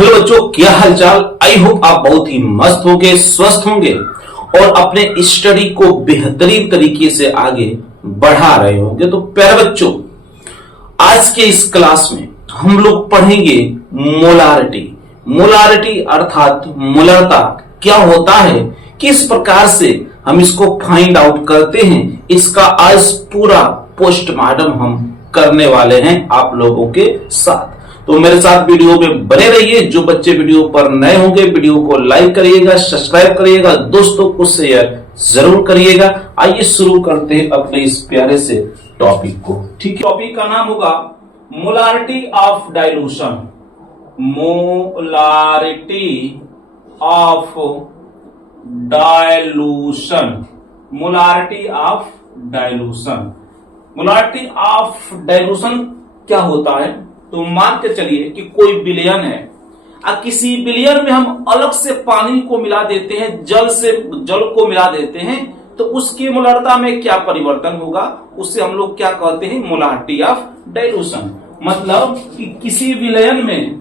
Hello बच्चों, क्या हालचाल। आई होप आप बहुत ही मस्त होंगे, स्वस्थ होंगे और अपने स्टडी को बेहतरीन तरीके से आगे बढ़ा रहे होंगे। तो प्यारे बच्चों, आज के इस क्लास में हम लोग पढ़ेंगे मोलारिटी। मोलारिटी अर्थात मोलरता क्या होता है, किस प्रकार से हम इसको फाइंड आउट करते हैं, इसका आज पूरा पोस्टमार्टम हम करने वाले हैं आप लोगों के साथ। तो मेरे साथ वीडियो में बने रहिए। जो बच्चे वीडियो पर नए होंगे वीडियो को लाइक करिएगा, सब्सक्राइब करिएगा, दोस्तों को शेयर जरूर करिएगा। आइए शुरू करते हैं अपने इस प्यारे से टॉपिक को। ठीक है, टॉपिक का नाम होगा molarity of dilution. Molarity of dilution. Molarity of dilution. Molarity of dilution क्या होता है? तो मान के चलिए कि कोई विलयन है और किसी विलयन में हम अलग से पानी को मिला देते हैं, जल को मिला देते हैं, तो उसकी मोलरता में क्या परिवर्तन होगा, उससे हम लोग क्या कहते हैं? Molarity of dilution. मतलब कि किसी विलयन में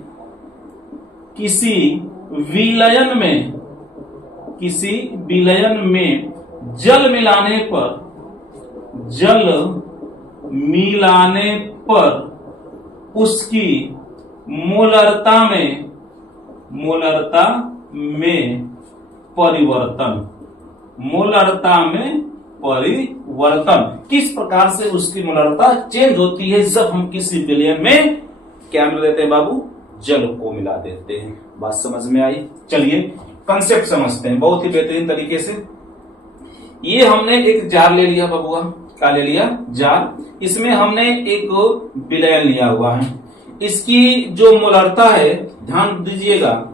जल मिलाने पर उसकी मोलरता में परिवर्तन किस प्रकार से उसकी मोलरता चेंज होती है जब हम किसी विलयन में क्या मिला देते हैं बाबू? जल को मिला देते हैं। बात समझ में आई? चलिए कंसेप्ट समझते हैं बहुत ही बेहतरीन तरीके से। ये हमने एक जार ले लिया बबुआ। क्या ले लिया? जार। इसमें हमने एक विलयन लिया हुआ है। इसकी जो मोलरता है, ध्यान दीजिएगा,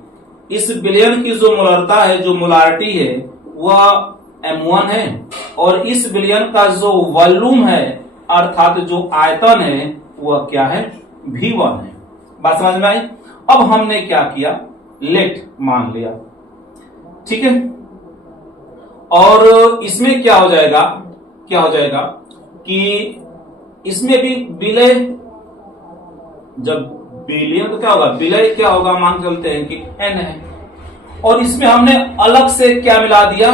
इस विलयन की जो मोलरता है, जो मोलारिटी है, वह M1 है और इस विलयन का जो वॉल्यूम है अर्थात जो आयतन है वह क्या है? V1 है। बात समझ में आई? अब हमने क्या किया? लेट मान लिया। ठीक है, और इसमें क्या हो जाएगा कि इसमें भी विलय, जब विलयन तो क्या होगा? विलय क्या होगा? मान चलते हैं कि N है और इसमें हमने अलग से क्या मिला दिया?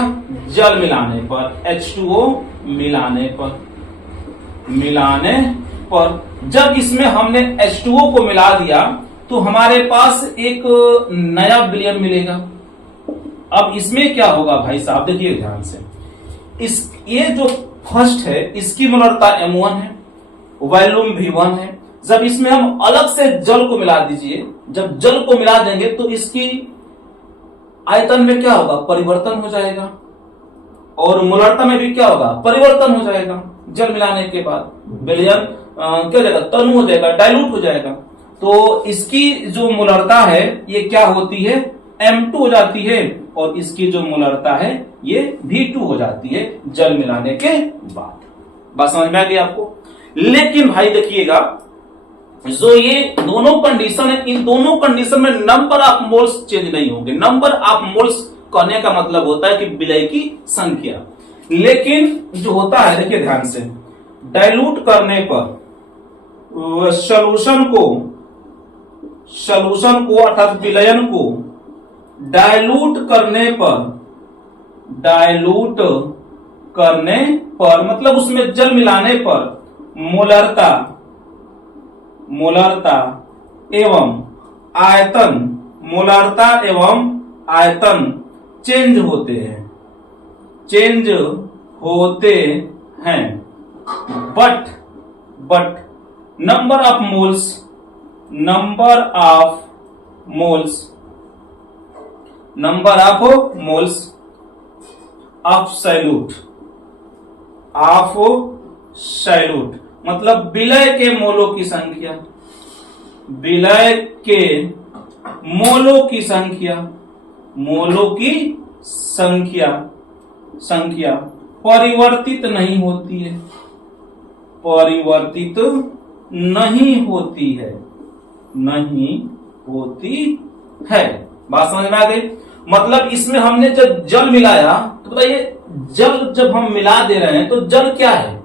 जल मिलाने पर, H2O मिलाने पर जब इसमें हमने H2O को मिला दिया तो हमारे पास एक नया विलयन मिलेगा। अब इसमें क्या होगा भाई साहब? देखिए ध्यान से, ये जो फर्स्ट है इसकी मोलरता M1 है, वॉल्यूम V1 है। जब इसमें हम अलग से जल को मिला दीजिए, जब जल को मिला देंगे तो इसकी आयतन में क्या होगा? परिवर्तन हो जाएगा और मोलरता में भी क्या होगा? परिवर्तन हो जाएगा। जल मिलाने के बाद विलयन क्या हो जाएगा? तनु हो जाएगा, डाइल्यूट हो जाएगा। तो इसकी जो मोलरता है ये क्या होती है? M2 हो जाती है और इसकी जो मोलरता है ये V2 हो जाती है जल मिलाने के बाद। बात समझ में आ गई आपको? लेकिन भाई देखिएगा, जो ये दोनों कंडीशन है, इन दोनों कंडीशन में नंबर ऑफ मोल्स चेंज नहीं होंगे। नंबर ऑफ मोल्स कहने का मतलब होता है कि विलय की संख्या। लेकिन जो होता है, देखिए ध्यान से, डाइल्यूट करने पर सॉल्यूशन को अर्थात विलयन को डाइल्यूट करने पर मतलब उसमें जल मिलाने पर मोलरता एवं आयतन चेंज होते हैं but number of moles of solute मतलब विलय के मोलों की संख्या परिवर्तित नहीं होती है। बात समझ में आ गई? मतलब इसमें हमने जब जल मिलाया तो बताइए, जल जब हम मिला दे रहे हैं तो जल क्या है?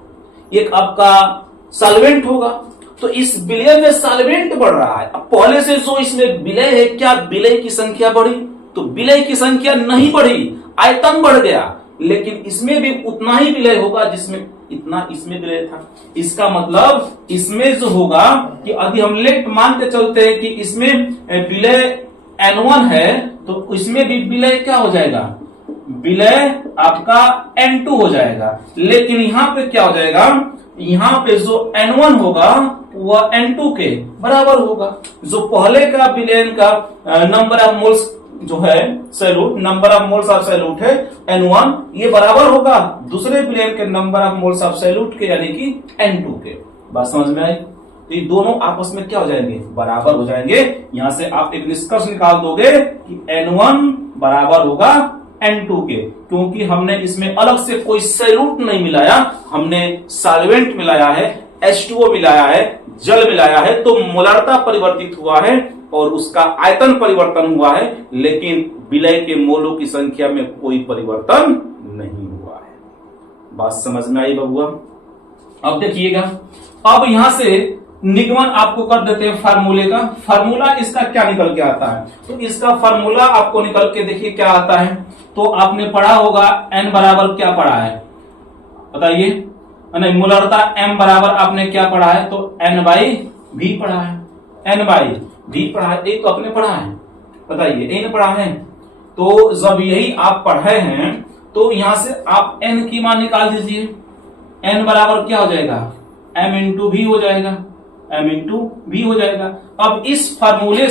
एक आपका सॉल्वेंट होगा तो इस विलय में सॉल्वेंट बढ़ रहा है। अब पहले से जो इसमें विलय है, क्या विलय की संख्या बढ़ी? तो विलय की संख्या नहीं बढ़ी, आयतन बढ़ गया, लेकिन इसमें भी उतना ही विलय होगा जिसमें इतना इसमें विलय था। इसका मतलब इसमें जो होगा कि यदि हम लेट मान के चलते हैं कि इसमें विलय N1 है, तो इसमें भी विलय क्या हो जाएगा? विलय आपका N2 हो जाएगा। लेकिन यहां पे क्या हो जाएगा? यहां पे जो N1 होगा वह N2 के बराबर होगा। जो पहले का विलयन का नंबर ऑफ मोल्स जो है salute, number of moles of salute है N1, ये बराबर होगा दूसरे विलयन के number of moles of salute के, यानी कि N2 के। बात समझ में आई? तो ये दोनों आपस में क्या हो जाएंगे? बराबर हो जाएंगे। यहां से आप एक निष्कर्ष निकाल दोगे कि N1 बराबर होगा N2 के, क्योंकि हमने इसमें अलग से कोई सैल्यूट नहीं मिलाया, हमने सॉल्वेंट मिलाया है, H2O मिलाया है, जल मिलाया है, तो मोलरता परिवर्तित हुआ है और उसका आयतन परिवर्तन हुआ है, लेकिन विलय के मोलों की संख्या में कोई परिवर्तन नहीं हुआ है। बात समझ में आई बबुआ? अब देखिएगा, अब यहां से निगमन आपको कर देते हैं फार्मूले का। फार्मूला इसका क्या निकल के आता है? तो इसका फार्मूला आपको निकल के देखिए क्या आता है। तो आपने पढ़ा होगा n बराबर क्या पढ़ा है बताइए? नहीं, मोलरता m बराबर आपने क्या पढ़ा है? तो n बाई v पढ़ा है, n बाई v पढ़ा है। एक तो आपने पढ़ा है, बताइए यही पढ़ा है। तो जब यही आप पढ़े हैं तो यहां से आप n की मान निकाल दीजिए। n बराबर क्या हो जाएगा? m इंटू v हो जाएगा, m इंटू v हो जाएगा। अब इस फार्मूले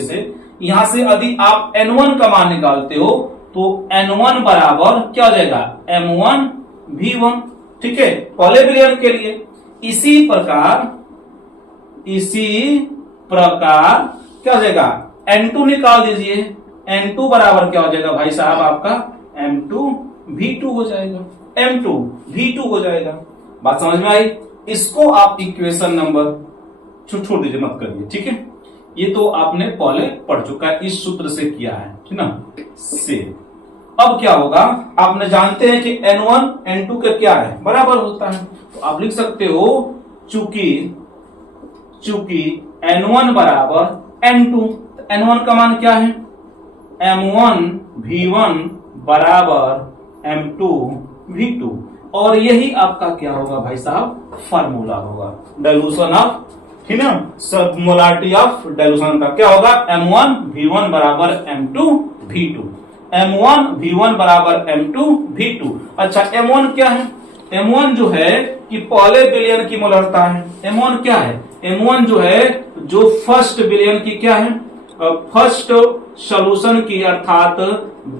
से यहां से यदि आप n1 का मान निकालते हो तो n1 बराबर क्या हो जाएगा? m1 v1, ठीक है, पहले विलयन के लिए। इसी प्रकार क्या हो जाएगा? n2 निकाल दीजिए। n2 बराबर क्या हो जाएगा भाई साहब? आपका m2 v2 हो जाएगा, m2 v2 हो जाएगा। बात समझ में आई? इसको आप इक्वेशन नंबर छोड़ दीजिए, मत करिए, ठीक है। ये तो आपने पहले पढ़ चुका है, इस सूत्र से किया है, ठीक ना, से। अब क्या होगा? आपने जानते हैं कि N1 N2 के क्या है? बराबर होता है। तो आप लिख सकते हो चूंकि N1 बराबर N2, N1 का मान क्या है? M1 V1 बराबर M2 V2, और यही आपका क्या होगा भाई साहब? फार्मूला होगा डाइल्यूशन ऑफ, ठीक है, सब मोलारिटी ऑफ डाइल्यूशन का क्या होगा? M1 V1 बराबर M2 V2, M1 V1 बराबर M2 V2। अच्छा, M1 क्या है? M1 जो है कि पहले विलयन की मोलरता है। M1 क्या है? M1 जो है जो फर्स्ट विलयन की क्या है? फर्स्ट सॉल्यूशन की, अर्थात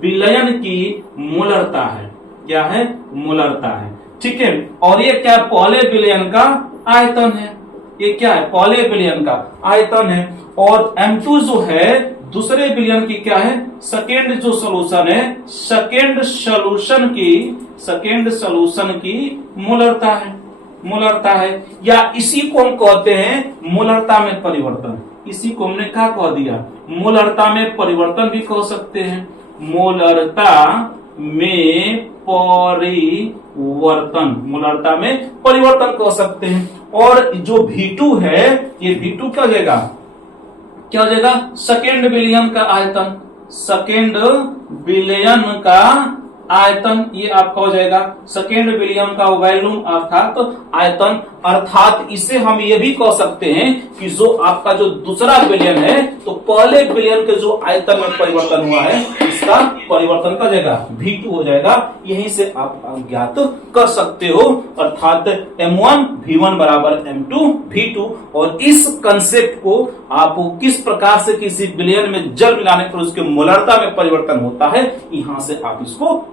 विलयन की मोलरता है। क्या है? मोलरता है, ठीक है। और ये क्या? पहले विलयन का आयतन है। ये क्या है? पहले विलयन का आयतन है। और M2 जो है दूसरे विलयन की क्या है? सेकेंड जो सॉल्यूशन है, सेकेंड सॉल्यूशन की मोलरता है, या इसी को हम कहते हैं मोलरता में परिवर्तन। इसी को हमने क्या कह दिया? मोलरता में परिवर्तन भी कह सकते हैं, मोलरता में परिवर्तन कह सकते हैं। और जो V2 है, ये V2 क्या हो जाएगा? सेकेंड विलयन का आयतन, सेकेंड विलयन का आयतन, ये आपका हो जाएगा सेकेंड विलियम का वॉल्यूम अर्थात आयतन। अर्थात इसे हम ये भी कह सकते हैं कि जो आपका जो दूसरा विलियन है, तो पहले विलियन के जो आयतन में परिवर्तन हुआ है, इसका परिवर्तन का जगह V2 हो जाएगा। यहीं से आप ज्ञात कर सकते हो, अर्थात M1 V1 बराबर M2 V2। और इस कंसेप्ट को आप किस प्रकार से किसी विलियन में जल मिलाने पर उसके मोलरता में परिवर्तन होता है, यहां से आप इसको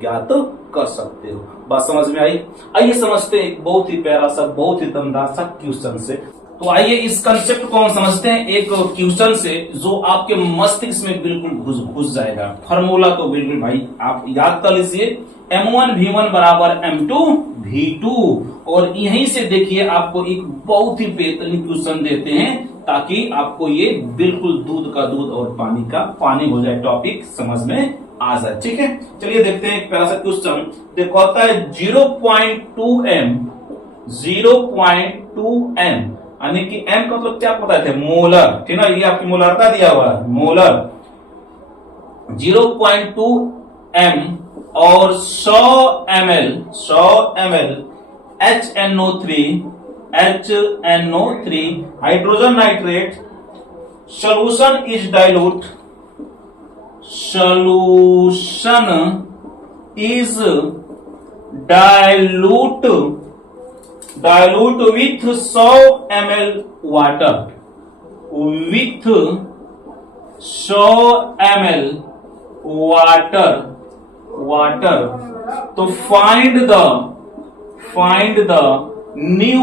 ज्ञात कर सकते हो। बात समझ में आई? आइए समझते हैं एक बहुत ही प्यारा सा, बहुत ही दमदार सा क्वेश्चन से। तो आइए इस कंसेप्ट को हम समझते हैं एक क्वेश्चन से, जो आपके मस्तिष्क में बिल्कुल घुस जाएगा। फॉर्मूला तो बिल्कुल भाई आप याद कर लीजिए, M1 V1 बराबर M2 V2। और यहीं से देखिए आपको एक बहुत ही बेहतरीन क्वेश्चन देते हैं, ताकि आपको ये बिल्कुल दूध का दूध और पानी का पानी हो जाए, टॉपिक समझ में आ जाए। ठीक है, चलिए देखते हैं एक प्यारा सा क्वेश्चन। देखो आता है 0.2 m 0.2 m, यानी कि m का मतलब क्या पता थे, मोलर, ठीक ना, ये आपकी मोलरता दिया हुआ है, मोलर 0.2 m और 100 ml HNO3 hydrogen nitrate solution is dilute with 100 ml water, with 100 ml water. तो find the new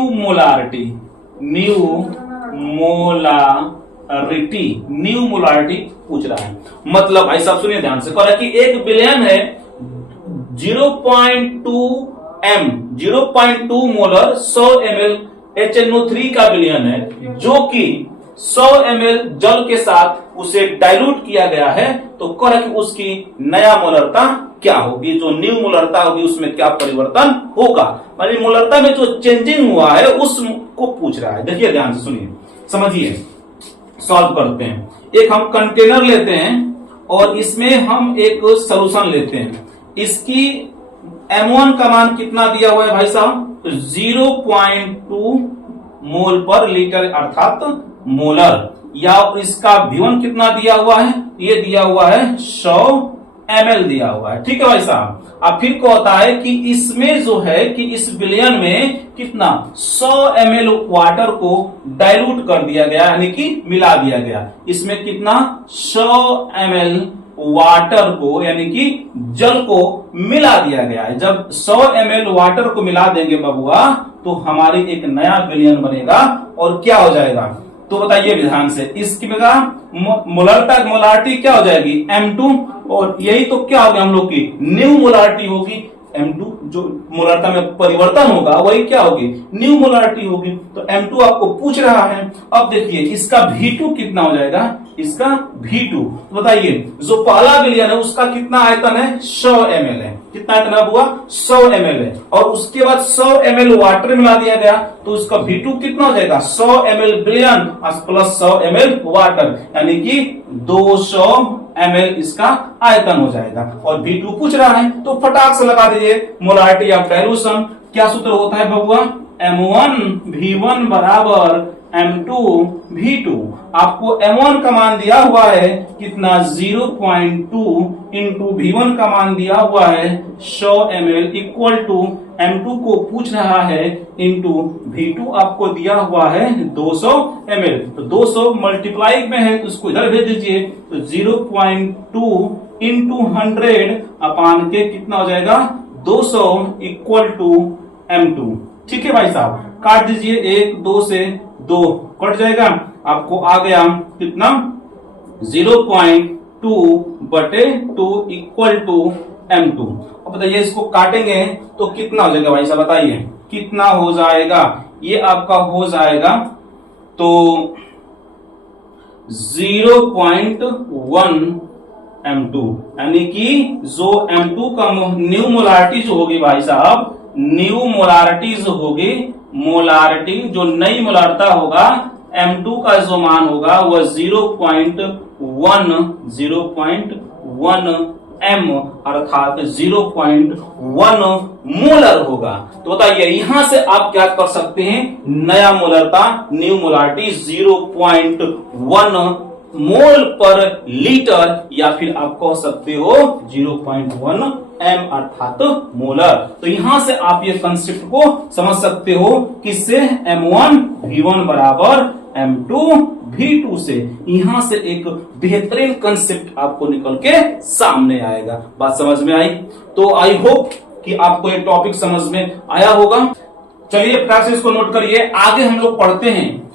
molarity पूछ रहा है। मतलब भाई साहब सुनिए ध्यान से, कह रहा है कि 1 बिलियन है 0.2 m, 0.2 मोलर 100 ml HNO3 का बिलियन है, जो कि 100 ml जल के साथ उसे डाइल्यूट किया गया है। तो कह रहा है कि उसकी नया मोलरता क्या होगी, जो न्यू मोलरता होगी उसमें क्या परिवर्तन होगा, मानी मोलरता में जो चेंजिंग हुआ है उसको पूछ रहा है। देखिए ध्यान से सुनिए, समझिए, सॉल्व करते हैं। एक हम कंटेनर लेते हैं और इसमें हम एक सॉल्यूशन लेते हैं। इसकी M1 का मान कितना दिया हुआ है भाई साहब, 0.2 मोल पर लीटर अर्थात मोलर, या इसका V1 कितना दिया हुआ है, ये दिया हुआ है 100 ml दिया हुआ है, ठीक है भाई साहब। अब फिर को होता है कि इसमें जो है कि इस बिलियन में कितना 100 ml वाटर को डाइल्यूट कर दिया गया, यानी कि मिला दिया गया। इसमें कितना 100 ml वाटर को, यानी कि जल को मिला दिया गया है। जब 100 ml वाटर को मिला देंगे बबुआ, तो हमारी एक नया बिलियन बनेगा और क्या हो जाएगा, तो बताइए ध्यान से, इसकी मोलारिटी क्या हो जाएगी, M2, और यही तो क्या होगा हम लोग की न्यू मोलारिटी होगी। M2 जो मोलारिटी में परिवर्तन होगा वही क्या होगी, न्यू मोलारिटी होगी। तो M2 आपको पूछ रहा है। अब देखिए इसका V2 कितना हो जाएगा, इसका V2 तो बताइए, जो पहला बिलियन है उसका कितना आयतन है, 100 ml है, कितना आयतन हुआ 100 ml है, और उसके बाद 100 ml वाटर मिला दिया गया, तो उसका V2 कितना हो जाएगा 100 ml billion plus 100 ml water, यानी कि 200 ml इसका आयतन हो जाएगा। और V2 पूछ रहा है तो फटाक से लगा दीजिए मोलारिटी ऑफ डाइल्यूशन। क्या सूत्र होता है बबुआ, M1 V1 बराबर M2 V2। आपको M1 का मान दिया हुआ है कितना 0.2 इंटू V1 का मान दिया हुआ है 100 ml इक्वल टू M2 को पूछ रहा है इंटू V2 आपको दिया हुआ है 200 ml। तो 200 मल्टीप्लाई में है तो उसको इधर भेज दीजिए, तो 0.2 इंटू 100 अपान के कितना हो जाएगा 200 इक्वल टू M2। ठीक है भाई साहब, काट दीजिए, 1 2 से 2 कट जाएगा, आपको आ गया कितना 0.2 बटे 2 इक्वल टू M2। अब बताइए इसको काटेंगे तो कितना हो जाएगा भाई साहब, बताइए कितना हो जाएगा, ये आपका हो जाएगा तो 0.1 M2, यानी कि जो M2 का न्यू मोलारिटी जो होगी भाई साहब, न्यू मोलारिटी जो होगी, मोलारिटी जो नई मोलारिता होगा M2 का जो मान होगा वह 0.1 M अर्थात 0.1 मोलर होगा। तो बताइए यहां से आप क्या कर सकते हैं, नया मोलरता न्यू मोलारिटी 0.1 मोल पर लीटर, या फिर आप कह सकते हो 0.1 M अर्थात मोलर। तो यहां से आप ये कंसेप्ट को समझ सकते हो, किससे M1 V1 बराबर M2 V2 से। यहां से एक बेहतरीन कंसेप्ट आपको निकल के सामने आएगा। बात समझ में आई? तो आई होप कि आपको ये टॉपिक समझ में आया होगा। चलिए फटाक से इसको नोट करिए, आगे हम लोग पढ़ते हैं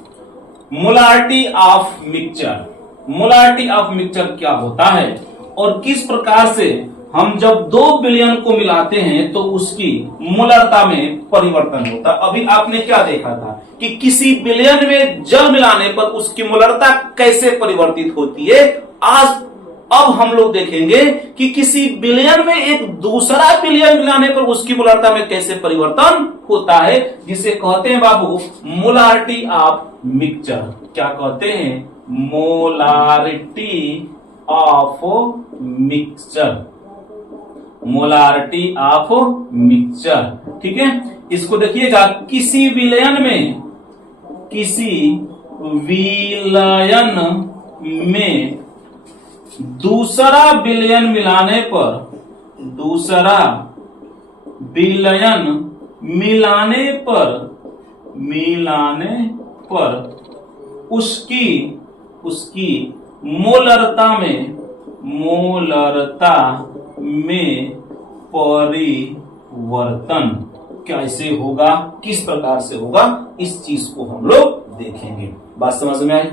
molarity of mixture. Molarity of mixture क्या होता है और किस प्रकार से हम जब 2 बिलियन को मिलाते हैं तो उसकी मोलरता में परिवर्तन होता है। अभी आपने क्या देखा था कि किसी बिलियन में जल मिलाने पर उसकी मोलरता कैसे परिवर्तित होती है। आज अब हम लोग देखेंगे कि किसी विलयन में एक दूसरा विलयन मिलाने पर उसकी मोलारिटी में कैसे परिवर्तन होता है, जिसे कहते हैं बाबू मोलारिटी ऑफ मिक्सचर। क्या कहते हैं? Molarity of mixture. Molarity of mixture, ठीक है। इसको देखिएगा, किसी विलयन में दूसरा विलयन मिलाने पर उसकी मोलरता में परिवर्तन कैसे होगा, किस प्रकार से होगा, इस चीज को हम लोग देखेंगे। बात समझ में आई?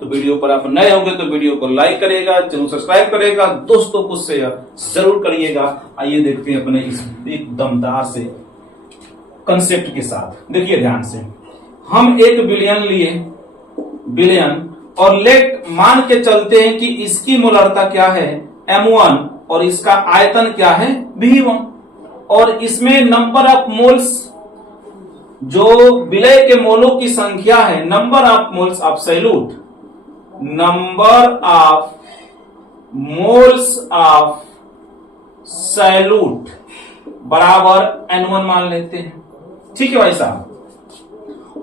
तो वीडियो पर आप नए होंगे तो वीडियो को लाइक करेगा, चैनल सब्सक्राइब करेगा, दोस्तों को शेयर जरूर करिएगा। आइए देखते हैं अपने इस एक दमदार से कंसेप्ट के साथ। देखिए ध्यान से, हम एक विलयन और लेट मान के चलते हैं कि इसकी मोलारिटी क्या है M1 और इसका आयतन क्या है V1, और इसमें नंबर ऑफ मोल्स, जो विलय के मोलों की संख्या है, number of moles of salute, number of moles of salute बराबर N1 मान लेते हैं, ठीक है भाई साहब।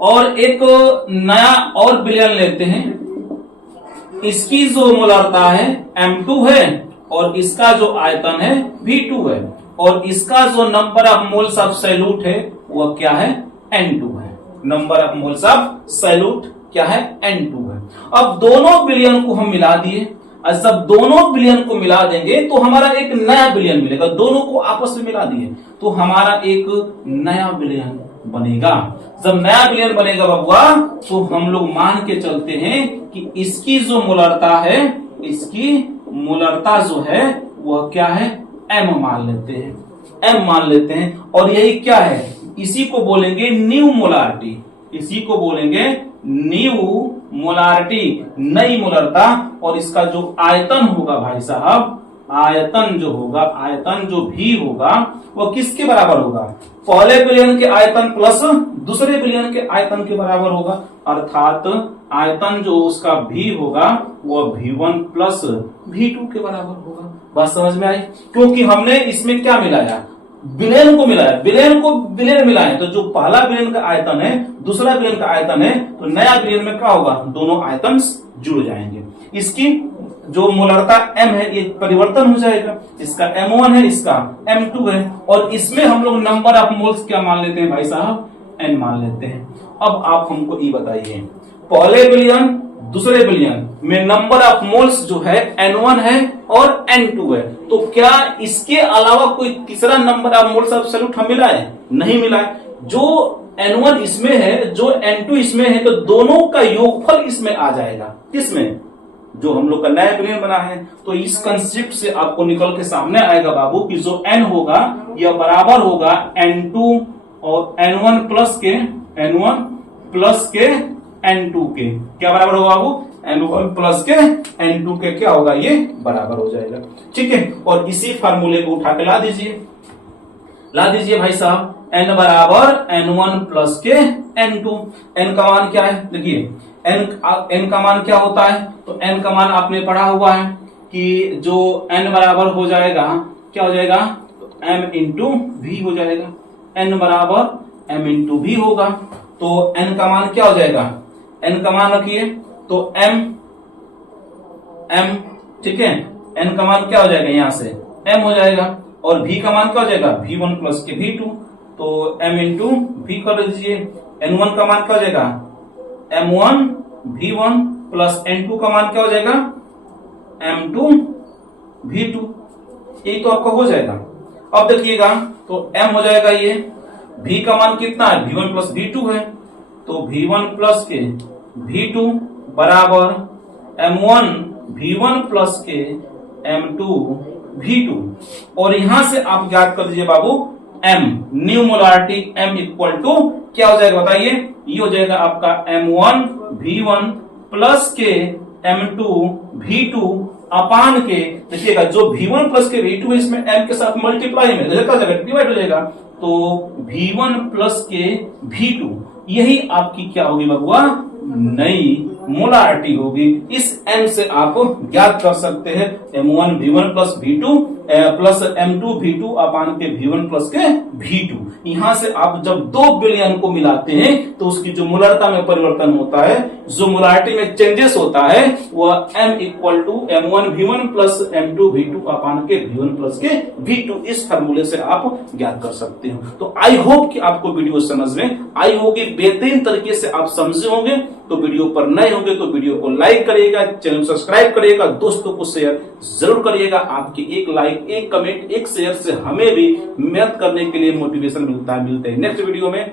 और एक नया और विलयन लेते हैं, इसकी जो मोलारिटी है M2 है और इसका जो आयतन है V2 है, और इसका जो number of moles of salute है वह क्या है N2 है। Number of moles of salute क्या है N2 है। अब दोनों विलयन को हम मिला दिए, और जब दोनों विलयन को मिला देंगे तो हमारा एक नया विलयन मिलेगा। दोनों को आपस में मिला दिए तो हमारा एक नया विलयन बनेगा। जब नया विलयन बनेगा बबुआ, तो हम लोग मान के चलते हैं कि इसकी जो मोलारिटी है, इसकी मोलारिटी जो है वह क्या है M मान लेते हैं, और यही क्या है, इसी को बोलेंगे न्यू मोलारिटी, इसी को बोलेंगे न्यू मोलारिटी, नई मोलारिटी। और इसका जो आयतन होगा भाई साहब, आयतन जो भी होगा वो किसके बराबर होगा? पहले विलयन के आयतन प्लस दूसरे विलयन के आयतन के बराबर होगा, अर्थात आयतन जो उसका भी होगा वह V1 प्लस V2 के बराबर होगा। बात समझ में आई? क्योंकि हमने इसमें क्या मिलाया? विलयन को मिलाया, विलयन को विलयन मिलाए तो जो पहला विलयन का आयतन है दूसरा विलयन का आयतन है, तो नया विलयन में क्या होगा? दोनों आयतन जुड़ जाएंगे। इसकी जो मोलारिटी M है ये परिवर्तन हो जाएगा, इसका M1 है, इसका M2 है, और इसमें हम लोग नंबर ऑफ मोल्स क्या मान लेते हैं भाई साहब? N मान लेते हैं। अब आप हमको ये बताइए, पहले विलयन दूसरे विलयन में नंबर ऑफ मोल्स जो है N1 है और N2 है, तो क्या इसके अलावा कोई तीसरा number of moles of salute हम मिलाए? नहीं मिलाए। जो N1 इसमें है, जो N2 इसमें है, तो दोनों का योगफल इसमें आ जाएगा। किसमें? जो हम लोग का नया विलयन बना है। तो इस कंसेप्ट से आपको निकल के सामने आएगा बाबू कि जो N होगा यह बराबर होगा N2 और N1 प्लस के N2 के। क्या बराबर होगा बाबू? N1 प्लस के N2 के क्या होगा? ये बराबर हो जाएगा, ठीक है। और इसी फार्मूले को उठा के ला दीजिए भाई साहब, N बराबर N1 प्लस के N2। N का मान क्या है? देखिए N का मान क्या होता है? तो N का मान आपने पढ़ा हुआ है कि जो N बराबर हो जाएगा, क्या हो जाएगा? तो M इंटू V हो जाएगा। N बराबर M इंटू V होगा, तो N का मान क्या हो जाएगा? N का मान रखिए तो M, ठीक है। N का मान क्या हो जाएगा? यहां से M हो जाएगा, और V का मान क्या हो जाएगा? V1 प्लस के V2, तो M इंटू V कर दीजिए। N1 का मान क्या हो जाएगा? M1 V1 प्लस N2 का मान क्या हो जाएगा? M2 V2। यही तो आपका हो जाएगा। अब देखिएगा तो M हो जाएगा ये, V का मान कितना है? V1 प्लस V2 है, तो V1 प्लस के V2 बराबर M1 V1 प्लस के M2 V2। और यहां से आप याद कर दीजिए बाबू M, new molarity M equal to क्या हो जाएगा बताइए? ये हो जाएगा आपका M1 V1 प्लस के M2 V2 अपान के, देखिएगा जो V1 प्लस के V2 है इसमें M के साथ मल्टीप्लाई में डिवाइड हो जाएगा, तो V1 प्लस के V2 यही आपकी क्या होगी बबुआ, नई मोलारिटी होगी। इस M से आप ज्ञात कर सकते हैं M1 V1 plus V2 plus M2 V2 अपान के V1 प्लस के V2। यहां से आप जब 2 विलयन को मिलाते हैं तो उसकी जो मोलारिटी में परिवर्तन होता है, जो मोलारिटी में चेंजेस होता है, वह M equal to M1 V1 plus M2 V2 अपान के V1 प्लस के V2, इस फार्मूले से आप ज्ञात कर सकते हो। तो आई होप कि आपको वीडियो समझ में आई होगी, बेहतरीन तरीके से आप समझे होंगे। तो वीडियो पर नए होंगे तो वीडियो को लाइक करिएगा, चैनल सब्सक्राइब करिएगा, दोस्तों को शेयर जरूर करिएगा। आपकी एक लाइक, एक कमेंट, एक शेयर से हमें भी मेहनत करने के लिए मोटिवेशन मिलता है। मिलते हैं नेक्स्ट वीडियो में।